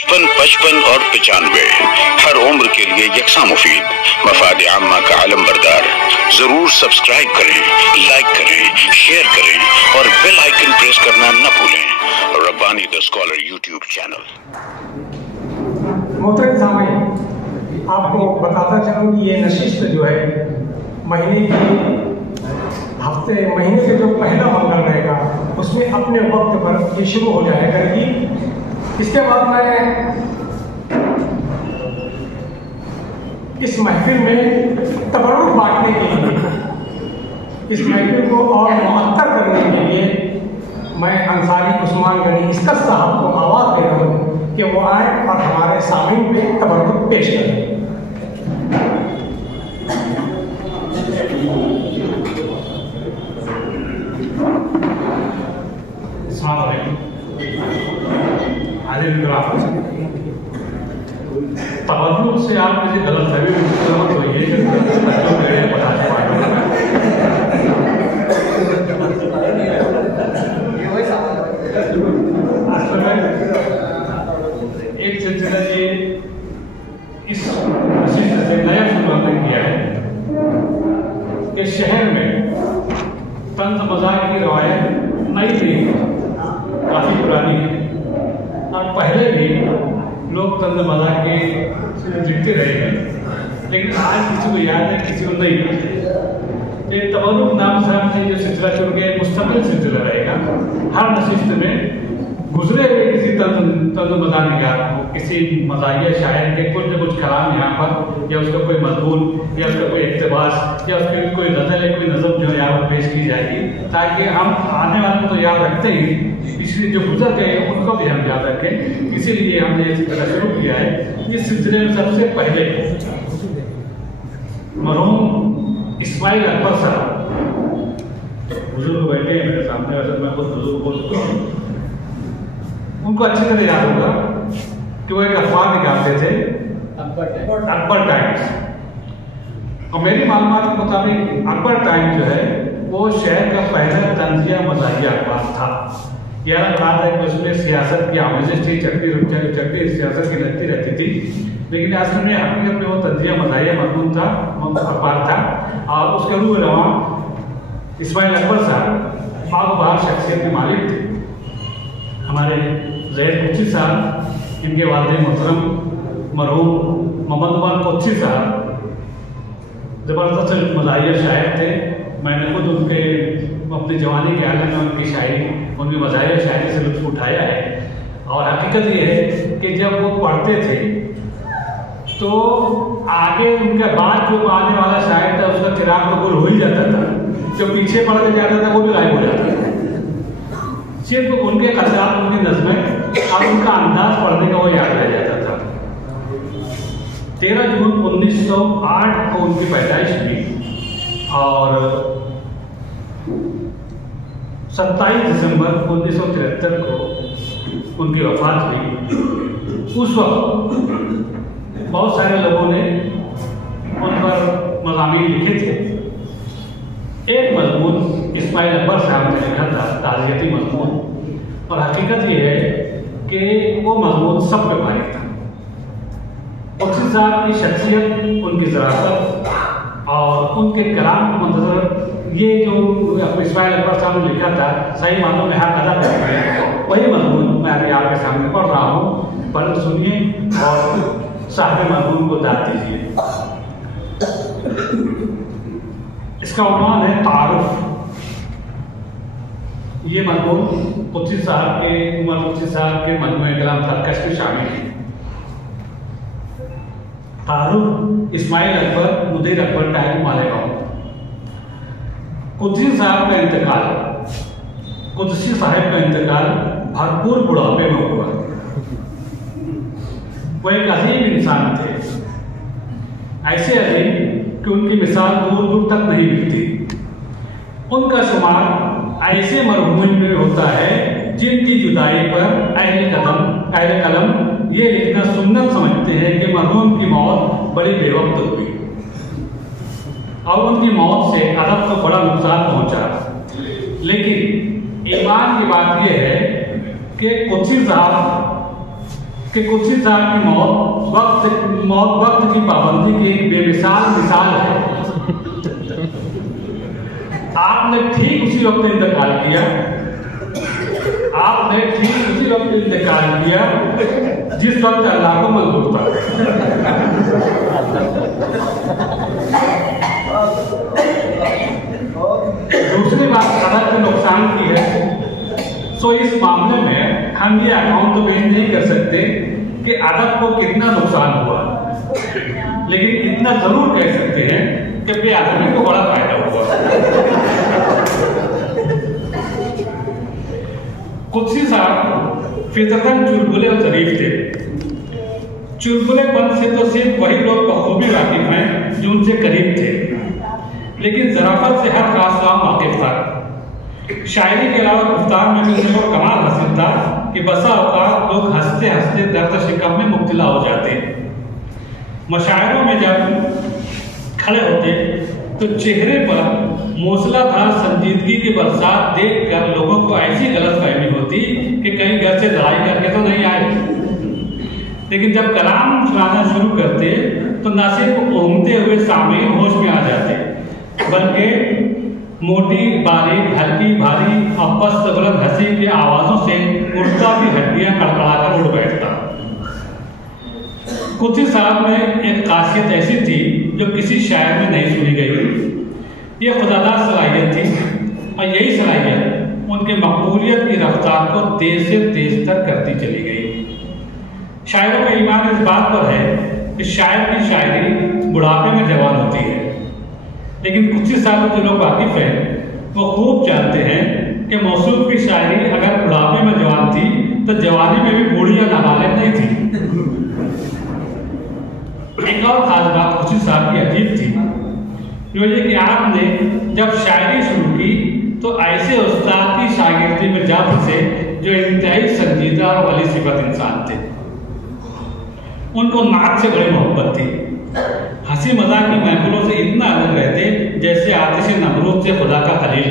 55 और 95 हर उम्र के लिए यकसा मुफीद, मफाद आम्मा का आलम बरदार। जरूर सब्सक्राइब करें, लाइक करें, शेयर करें और बेल आइकन प्रेस करना न भूलें। Rabbani the scholar YouTube channel. मोहतरम सामीन, आपको बताता चलूँ कि ये नशिस्त जो है महीने के जो पहला मंगल रहेगा उसमें अपने वक्त पर ये शुरू हो जाया करेगी। इसके बाद मैं इस महफिल में तबर्रुक बांटने के लिए, इस महफिल को और मुअत्तर करने के लिए मैं अंसारी उस्मान गनी इसकत साहब को आवाज़ दे रहा हूँ कि वो आए और हमारे सामीन पे तबर्रुक पेश करें। तवज्जुह से आप किसी गलत फहमी में मत होइए कि बच्चों के लिए पता एक सिलसिला ये इस सिलसिले से नया शुरू हमने किया है कि शहर में तंज मजाक की रवायत नई नहीं, काफ़ी पुरानी है और पहले भी लोग तंज मजाक के लिखते रहे हैं, लेकिन आज किसी को याद है, किसी को नहीं। ये तबर्रुक नाम से हमने जो सिलसिला शुरू किया मुस्तकिल सिलसिला रहेगा। हर नशिस्त में गुजरे हुए किसी तंज मजाक को, किसी मजाहिया शायर के कुछ न कुछ कलाम यहाँ पर, या उसका कोई मजमून, या उसका कोई इक़्तिबास, या उसकी कोई गज़ल या कोई नज़म जो है यहाँ पर पेश की जाएगी, ताकि हम आने वालों को याद रखते ही पिछले जो गुजर गए उनको भी हम याद रखें। इसीलिए हमने ये सिलसिला शुरू किया है। इस सिलसिले में सबसे पहले मरहूम इस्माइल अकबर साहब बुजुर्ग बैठे हैं मेरे सामने, वैसे मैं खुद बुजुर्ग बोल चुका हूँ, उनको अच्छी तरह याद होगा कि वो एक अखबार निकालते थे, अकबर टाइम्स। और मेरी मालूमात के मुताबिक अकबर टाइम्स जो है वो शहर का पहला तंजिया मजाहिया अखबार था। यह बात है कि उसमें सियासत की आमेज़ थी, चटनी सियासत की लगती रहती थी, लेकिन असल में हकीकत में वो तंजिया मजाहिया मजमून था, अखबार था। और उसके रूह रवा इस्माइल अकबर साहब बागबार शख्सियत के मालिक थे। हमारे ज़ैद कुच्ची साहब, इनके वालिद मोहतरम मरहूम मोहम्मद उमर कुच्ची साहब ज़बरदस्त मज़ाहिया शायर थे। मैंने खुद उनके अपनी जवानी के आलम में उनकी शायरी, उनकी मज़ाहिया शायरी से लुत्फ़ उठाया है। और हकीकत ये है कि जब वो पढ़ते थे तो आगे उनके बाद जो आने वाला शायर था उसका चिराग तो गुल हो ही जाता था, जो पीछे पढ़ के जाता था वो भी गायब हो जाता था। सिर्फ उनके क़ज़ात, उनकी नज़में और उनका अंदाज पढ़ने का वो याद रह जाता था। 13 जून 1908 को उनकी पैदाइश हुई और 27 दिसंबर 1973 को उनकी वफ़ात हुई। उस वक्त बहुत सारे लोगों ने उन पर मज़ामीन लिखे थे। एक मजमून इस्माइल अकबर साहब ने लिखा था, ताज़ियती मजमून, और हकीकत ये है कि वो मजमून सब पे भारी था। कुच्ची साहब की शख्सियत, उनकी ज़राफ़त और उनके कलाम को मंजर, ये जो इस्माइल अकबर साहब ने लिखा था, सही मानों में हर कदम वही मजमून मैं अभी आपके सामने पढ़ रहा हूँ। पर सुनिए और साहब मजमून को दाद दीजिए। इसका उन्वान है तारुफ। ये मजमून कुच्ची साहब के, उमर कुच्ची साहब के मजमूए कलाम सरकश में शामिल है। तारुफ इस्माइल अकबर मुदीर अकबर टाइम मालेगांव। कुच्ची साहब का इंतकाल भरपूर बुढ़ापे में हुआ। वो एक अजीम इंसान थे, ऐसे अजीम कि उनकी मिसाल दूर दूर तक नहीं मिलती। उनका शुमार ऐसे मरहूमिन में होता है जिनकी जुदाई पर अहले कलम ये लिखना सुन्नत समझते हैं कि मरहूम की मौत बड़ी बेवक्त हुई और उनकी मौत से अदब को बड़ा नुकसान पहुंचा। लेकिन ईमान की बात यह है कि कुच्ची साहब कि कुर्सी साहब की मौत वक्त की पाबंदी की एक बेमिसाल मिसाल है। आपने ठीक उसी वक्त इंतकाल किया, आपने ठीक उसी वक्त इंतकाल किया जिस वक्त अल्लाह को मंजूर था। दूसरी बात अदब के नुकसान की है, तो इस मामले में हम ये अकाउंटेबल नहीं कर सकते कि अदब को कितना नुकसान हुआ, लेकिन इतना जरूर कह सकते हैं कि बेअदबी को बड़ा फायदा हुआ। कुर्सी साहब फितरतन चुलबुले और शरीफ थे। चुलबुलेपन से तो सिर्फ वही लोग बखूबी वाकिफ हैं जो उनसे करीब थे, लेकिन ज़राफ़त से हर खास वाकिफ था। शायरी के अलावा गुफ्तार में भी उनको कमाल हासिल था कि बसा औक़ात लोग हंसते हंसते दर्द शिकम में मुब्तला हो जाते। मशायरों में जब खड़े होते तो चेहरे पर मूसलाधार संजीदगी की बरसात देखकर लोगों को ऐसी गलतफहमी होती कि कहीं घर से लड़ाई करके तो नहीं आए। लेकिन जब कलाम सुनाना शुरू करते तो न सिर्फ घूमते हुए सामीन होश में आ जाते, बल्कि मोटी बारीक हल्की भारी और पस्त बुलंद हंसी की आवाजों से उड़ता भी हड्डियां कड़कड़ाकर उड़ बैठता। कुर्सी साहब में एक खासियत ऐसी थी जो किसी शायर में नहीं सुनी गई। ये खुदादार सलाहियत थी और यही सलाहियत उनके मकबूलियत की रफ्तार को तेज से तेज तक करती चली गई। शायरों का ईमान इस बात पर है कि शायर की शायरी बुढ़ापे में जवान होती है, लेकिन कुछ साल जो लोग वाकिफ हैं वो खूब जानते हैं कि मौसूफ की शायरी अगर बुढ़ापे में जवान थी तो जवानी में भी बूढ़ी या नाबालिग नहीं थी। एक और खास बात कुछ साहब की अजीब थी, वो ये कि आपने जब शायरी शुरू की तो ऐसे उस्ताद की शागिर्दी में जा फंसे जो इंतहाई संजीदा और वली सिफत इंसान थे। उनको नाच से बड़ी मोहब्बत थी, हंसी मजाक की महफिलों से इतना अलग रहते जैसे आतिश नमरूद से खुदा का खलील।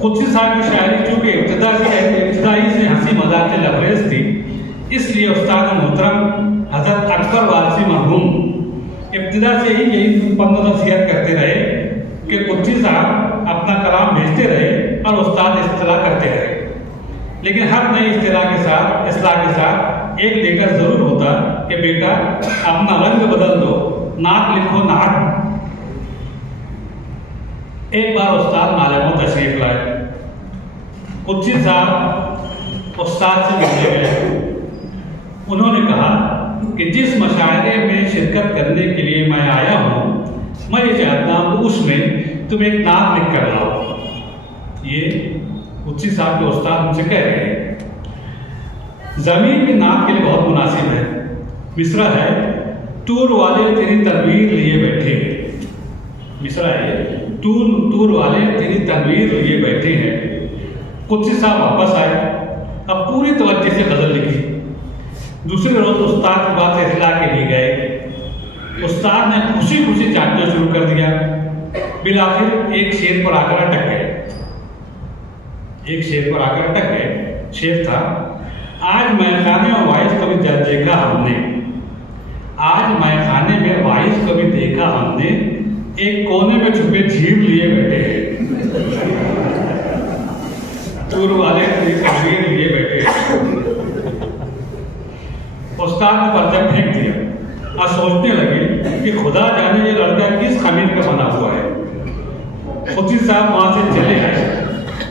कुर्सी साहब की शायरी चूंकि इब्तिदाई से हंसी मजाक से लबरेज थी, इसलिए उस्ताद मोहतरम हजरत अकबर वारसी मरहूम इब्तिदा से ही यही पंद नसीहत करते रहे कि कुर्सी साहब अपना कलाम भेजते रहे और उस्ताद इस्तिला करते रहे। लेकिन हर नई इस्तिला के साथ एक लेकर जरूर होता कि बेटा अपना रंग बदल दो, नाक लिखो नाक। एक बार उस्ताद मालेमो तशरीफ लाए। कुर्सी साहब उस्ताद से मिलने गए। उन्होंने कहा कि जिस मशायरे में शिरकत करने के लिए मैं आया हूँ, मैं ये चाहता हूँ उसमें तुम एक नात लिख कर लाओ। ये कुर्सी साहब के उस्ताद मुझसे कह रहे हैं। जमीन की नात के लिए बहुत मुनासिब है। मिसरा है, टूर वाले तेरी तनवीर लिए बैठे हैं। मिसरा है, टूर वाले तेरी तनवीर लिए बैठे हैं। कुर्सी साहब वापस आए, अब पूरी तवज्जो से गजल लिखी। दूसरे रोज उस्ताद के बाद इतला के लिए गए। उस्ताद ने खुशी खुशी चाटना शुरू कर दिया। बिलाखिर एक शेर पर आकर अटक गए। शेर था, आज मैखाने में वाइस को भी देखा हमने। आज मैखाने में वाइस को भी देखा हमने, एक कोने में छुपे झील लिए बैठे हैं। टूर वाले तस्वीर लिए बैठे हैं। उस्ताद ने पर्चा फेंक दिया और सोचने लगे कि खुदा जाने ये लड़का किस खमीर का बना हुआ है। खुर्शी साहब वहां से चले गए,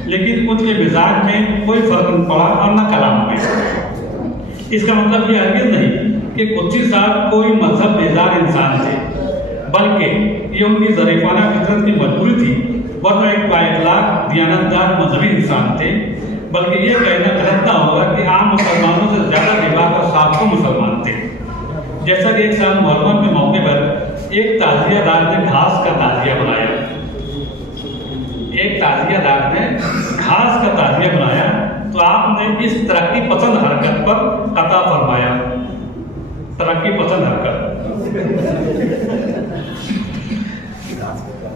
लेकिन उनके मिजाज में कोई फर्क नहीं पड़ा और न कलाम में। इसका मतलब ये हरगिज़ नहीं कि कुर्सी साहब कोई मजहब बेजार इंसान थे, बल्कि ये उनकी ज़रीफ़ाना फितरत की मजबूरी थी, वरना एक बाइखलाक दियानतदार मजहबी इंसान थे। बल्कि ये कहना गलत ना होगा कि आम मुसलमानों से ज़्यादा बेबाक और साबुत मुसलमान थे। जैसा कि एक साल मुहर्रम के मौके पर एक ताज़ियादार ने घास का ताज़िया बनाया। तो आपने इस तरक्की पसंद हरकत पर कता फरमाया। तरक्की पसंद हरकत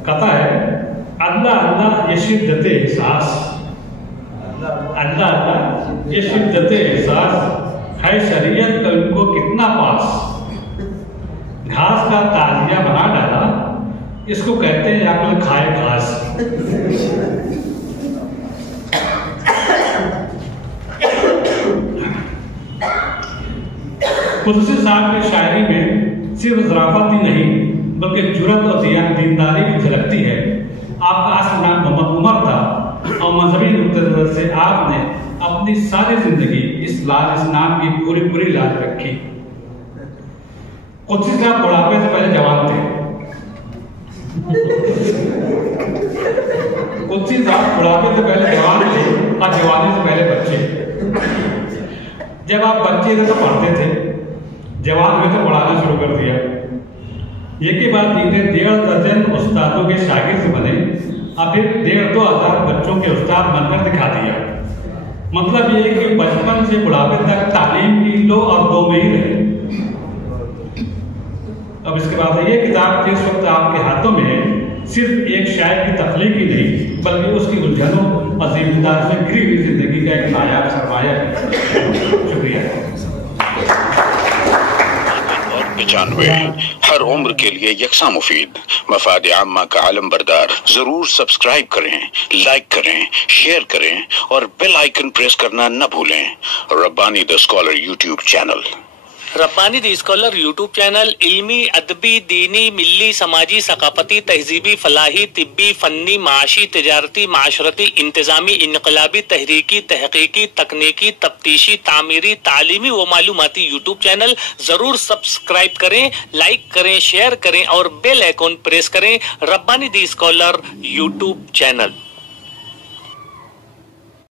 कता है, अल्लाह अल्लाह ये शिद्दत एहसास, अल्लाह अल्लाह ये शिद्दत एहसास है शरीयत का उनको कितना पास, घास का ताजिया बना डाला, इसको कहते हैं अक्ल खाए घास। कुदसी साहब की शायरी में सिर्फ ज़राफ़त ही नहीं बल्कि जुर्रत और दीनदारी भी झलकती है। आपका असली नाम मोहम्मद उमर था और मजहबी नुक्ते नज़र से आपने अपनी सारी जिंदगी इस नाम की पूरी लाज रखी। कुदसी साहब बुढ़ापे से पहले जवान थे। कुदसी साहब बुढ़ापे से पहले जवान थे और जवानी से पहले बच्चे। जब आप बच्चे थे तो पढ़ते थे, जवान हुए तो पढ़ाना शुरू कर दिया। ये के बाद इनके 1.5 दर्जन उस्तादों के शागिर्द बने और फिर 1,500-2 हज़ार बच्चों के उस्ताद बनकर दिखा दिया। मतलब ये कि बचपन से बुढ़ापे तक तालीम की लो और दो में ही रहे। अब इसके बाद ये किताब जिस वक्त आपके हाथों में है, सिर्फ एक शायर की तख्लीक ही नहीं बल्कि उसकी उलझनों और जिम्मेदार से घिरी हुई जिंदगी का एक नायाब सरमाया है। शुक्रिया। 95 हर उम्र के लिए यकसा मुफीद, मफाद आम्मा का आलम बरदार। जरूर सब्सक्राइब करें, लाइक करें, शेयर करें और बेल आइकन प्रेस करना न भूलें। Rabbani the scholar YouTube channel. Rabbani the scholar YouTube channel इल्मी, अदबी, दीनी, मिल्ली, समाजी, सकाफती, तहजीबी, फलाही, तिब्बी, फन्नी, माशी, तिजारती, माशरती, इंतजामी, इनकलाबी, तहरीकी, तहकीकी, तकनीकी, तफ्तीशी, तामीरी, तालीमी व मालूमाती यूट्यूब चैनल जरूर सब्सक्राइब करें, लाइक करें, शेयर करें और बेल आइकॉन प्रेस करें। Rabbani the scholar YouTube channel.